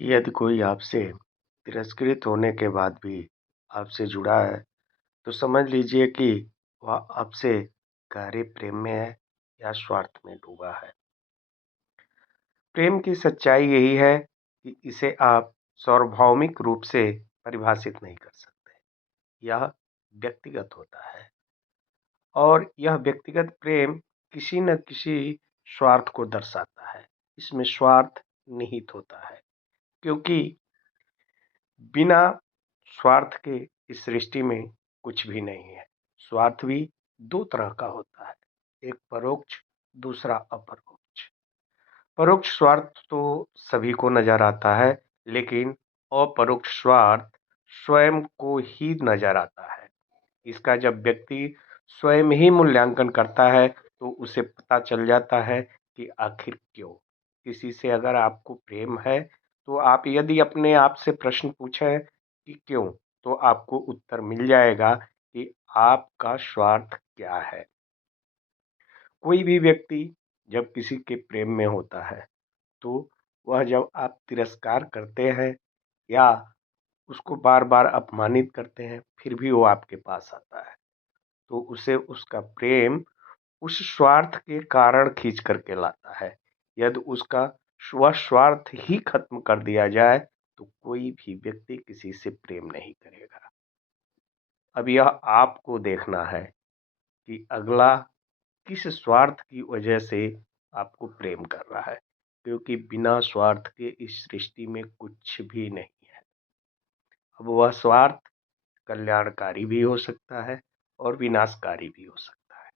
यदि कोई आपसे तिरस्कृत होने के बाद भी आपसे जुड़ा है, तो समझ लीजिए कि वह आपसे गहरे प्रेम में है या स्वार्थ में डूबा है। प्रेम की सच्चाई यही है कि इसे आप सार्वभौमिक रूप से परिभाषित नहीं कर सकते। यह व्यक्तिगत होता है और यह व्यक्तिगत प्रेम किसी न किसी स्वार्थ को दर्शाता है। इसमें स्वार्थ निहित होता है क्योंकि बिना स्वार्थ के इस सृष्टि में कुछ भी नहीं है। स्वार्थ भी 2 तरह का होता है, एक परोक्ष, दूसरा अपरोक्ष। परोक्ष स्वार्थ तो सभी को नज़र आता है, लेकिन अपरोक्ष स्वार्थ स्वयं को ही नज़र आता है। इसका जब व्यक्ति स्वयं ही मूल्यांकन करता है, तो उसे पता चल जाता है कि आखिर क्यों? किसी से अगर आपको प्रेम है, तो आप यदि अपने आप से प्रश्न पूछें कि क्यों? तो आपको उत्तर मिल जाएगा कि आपका स्वार्थ क्या है। कोई भी व्यक्ति जब किसी के प्रेम में होता है, तो वह जब आप तिरस्कार करते हैं या उसको बार-बार अपमानित करते हैं, फिर भी वो आपके पास आता है। तो उसे उसका प्रेम उस स्वार्थ के कारण खींच कर के लाता है। यदि उसका वह स्वार्थ ही खत्म कर दिया जाए, तो कोई भी व्यक्ति किसी से प्रेम नहीं करेगा। अब यह आपको देखना है कि अगला किस स्वार्थ की वजह से आपको प्रेम कर रहा है, क्योंकि बिना स्वार्थ के इस सृष्टि में कुछ भी नहीं है। अब वह स्वार्थ कल्याणकारी भी हो सकता है और विनाशकारी भी हो सकता है।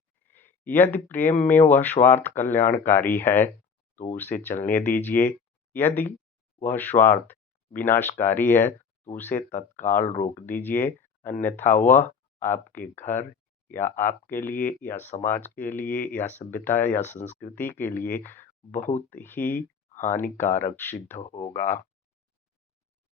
यदि प्रेम में वह स्वार्थ कल्याणकारी है, तो उसे चलने दीजिए। यदि वह स्वार्थ विनाशकारी है, तो उसे तत्काल रोक दीजिए, अन्यथा वह आपके घर या आपके लिए या समाज के लिए या सभ्यता या संस्कृति के लिए बहुत ही हानिकारक सिद्ध होगा।